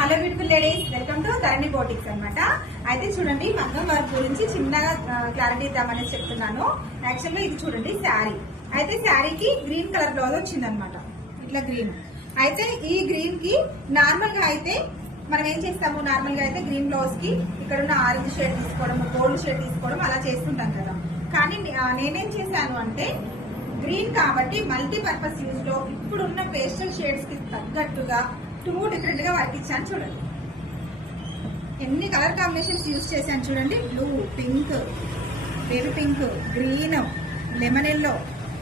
Hello beautiful ladies, welcome to Dharani boutiques అన్నమాట. అయితే చూడండి, మగ్గం వర్క్ గురించి చిన్నగా క్లారిటీ ఇద్దామనేసి చెప్తున్నాను. యాక్చువల్గా ఇది చూడండి శారీ. అయితే శారీకి గ్రీన్ కలర్ బ్లౌజ్ వచ్చిందనమాట, ఇట్లా గ్రీన్. అయితే ఈ గ్రీన్ కి నార్మల్ గా అయితే మనం ఏం చేస్తాము, నార్మల్ గా అయితే గ్రీన్ బ్లౌజ్ కి ఇక్కడ ఉన్న ఆరెంజ్ షేడ్ తీసుకోవడం, గోల్డ్ షేడ్ తీసుకోవడం అలా చేస్తుంటాం కదా. కానీ నేనేం చేశాను అంటే గ్రీన్ కాబట్టి మల్టీపర్పస్ యూజ్ లో ఇప్పుడున్న పేస్టల్ షేడ్స్ కి తగ్గట్టుగా 2 డిఫరెంట్ గా వర్క్ ఇచ్చాను. చూడండి ఎన్ని కలర్ కాంబినేషన్స్ యూజ్ చేశాను చూడండి. Blue, pink, baby pink, green, lemon yellow,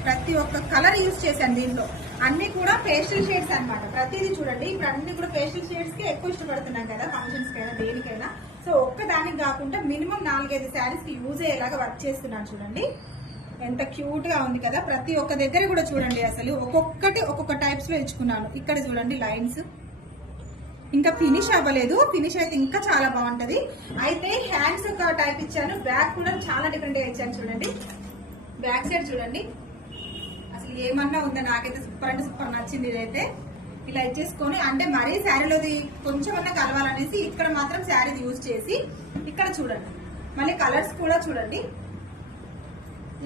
ప్రతి ఒక్క కలర్ యూజ్ చేశాను. దీంట్లో అన్ని కూడా పేస్టల్ షేడ్స్ అన్నమాట. ప్రతిదీ చూడండి, ఇప్పుడు అన్ని కూడా పేస్టల్ షేడ్స్ కి ఎక్కువ ఇష్టపడుతున్నాం కదా, ఫంక్షన్స్ కైనా దేనికైనా. సో ఒక్కదానికి కాకుండా మినిమం 4-5 శారీస్ కి యూజ్ అయ్యేలాగా వర్క్ చేస్తున్నాను. చూడండి ఎంత క్యూట్ గా ఉంది కదా. ప్రతి ఒక్క దగ్గర కూడా చూడండి, అసలు ఒక్కొక్కటి ఒక్కొక్క టైప్స్ లో ఇచ్చుకున్నాను. ఇక్కడ చూడండి లైన్స్, ఇంకా ఫినిష్ అవ్వలేదు. ఫినిష్ అయితే ఇంకా చాలా బాగుంటది. అయితే హ్యాండ్స్ ఒక టైప్ ఇచ్చాను, బ్యాక్ కూడా చాలా డిఫరెంట్ గా ఇచ్చాను. చూడండి బ్యాక్ సైడ్ చూడండి, అసలు ఏమన్నా ఉందా, నాకైతే సూపర్ అంటే సూపర్ నచ్చింది. ఇదైతే ఇలా ఇచ్చేసుకొని, అంటే మరీ శారీలోది కొంచెమన్నా కలవాలనేసి ఇక్కడ మాత్రం శారీ యూజ్ చేసి ఇక్కడ చూడండి. మళ్ళీ కలర్స్ కూడా చూడండి.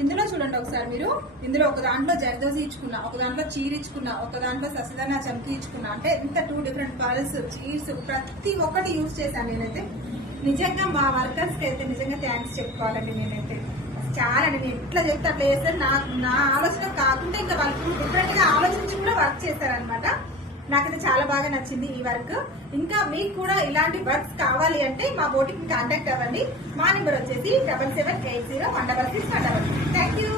ఇందులో చూడండి ఒకసారి మీరు, ఇందులో ఒక దాంట్లో జర్దోజీ ఇచ్చుకున్నా, ఒక దాంట్లో చీర ఇచ్చుకున్నా, ఒక దాంట్లో ససిదానా చంకి ఇచ్చుకున్నా. అంటే ఇంత 2 డిఫరెంట్ పర్ల్స్, చీర్స్ ప్రతి ఒక్కటి యూజ్ చేశాను నేనైతే. నిజంగా మా వర్కర్స్ కి అయితే నిజంగా థ్యాంక్స్ చెప్పుకోవాలండి. నేనైతే చాలా, నేను ఎట్లా చెప్తే అట్లా చేస్తాను. నా ఆలోచన కాకుండా ఇంకా వాళ్ళు డిఫరెంట్ గా ఆలోచించి కూడా వర్క్ చేస్తారనమాట. నాకైతే చాలా బాగా నచ్చింది ఈ వర్క్. ఇంకా మీకు కూడా ఇలాంటి వర్క్స్ కావాలి అంటే మా బోటిక్ ని కాంటాక్ట్ అవ్వండి. మా నెంబర్ వచ్చేసి 7780 166 1. Thank you.